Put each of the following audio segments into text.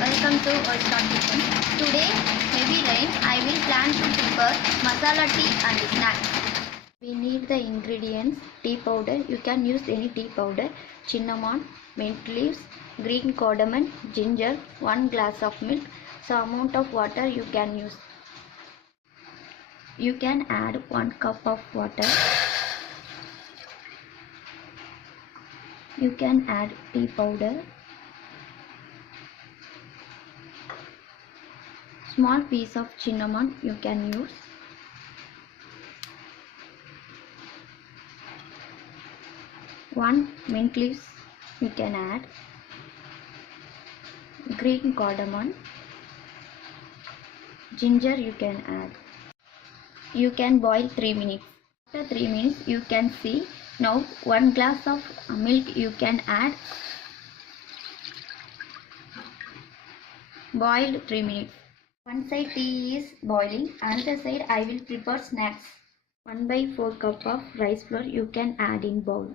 Welcome to Old Start Kitchen. Today, heavy rain, I will plan to prepare masala tea and snacks. We need the ingredients: tea powder, you can use any tea powder, cinnamon, mint leaves, green cardamom, ginger, 1 glass of milk, so amount of water you can use. You can add 1 cup of water. You can add tea powder. Small piece of cinnamon you can use. One mint leaves you can add. Green cardamom. Ginger you can add. You can boil 3 minutes. After 3 minutes you can see. Now 1 glass of milk you can add. Boiled 3 minutes. One side tea is boiling, another side I will prepare snacks. 1/4 cup of rice flour you can add in bowl.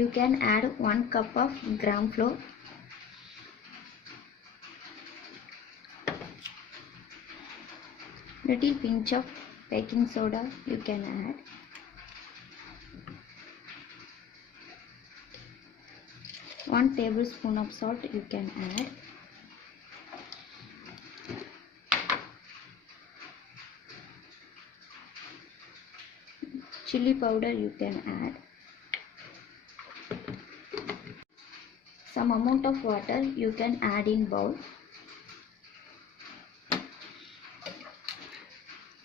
You can add 1 cup of gram flour. Little pinch of baking soda you can add. One tablespoon of salt you can add. Chili powder you can add. Some amount of water you can add in bowl.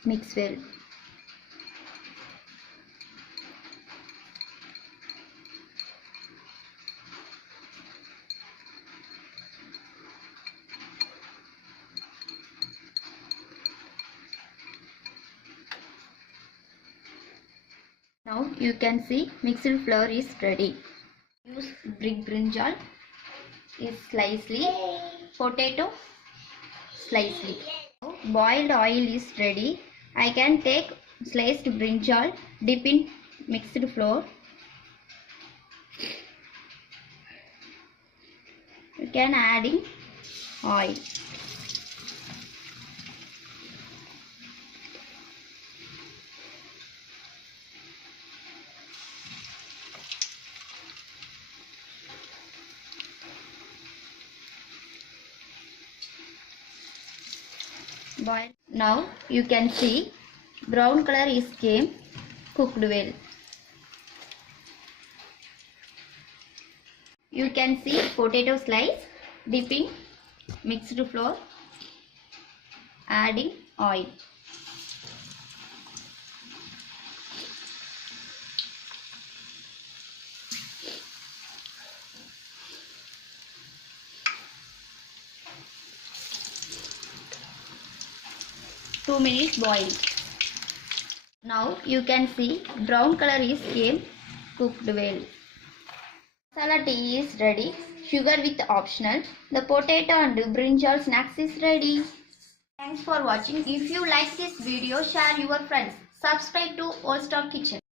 Mix well. Now you can see mixed flour is ready. Use brinjal is slicely, potato slicely. Boiled oil is ready. I can take sliced brinjal, dip in mixed flour. You can add in oil. Boil. Now you can see brown color is came, cooked well. You can see potato slice, dipping mixed flour, adding oil. Two minutes boil. Now you can see brown color is came, cooked well. Masala tea is ready. Sugar with optional. The potato and brinjal snacks is ready. Thanks for watching. If you like this video, share your friends. Subscribe to Old Star Kitchen.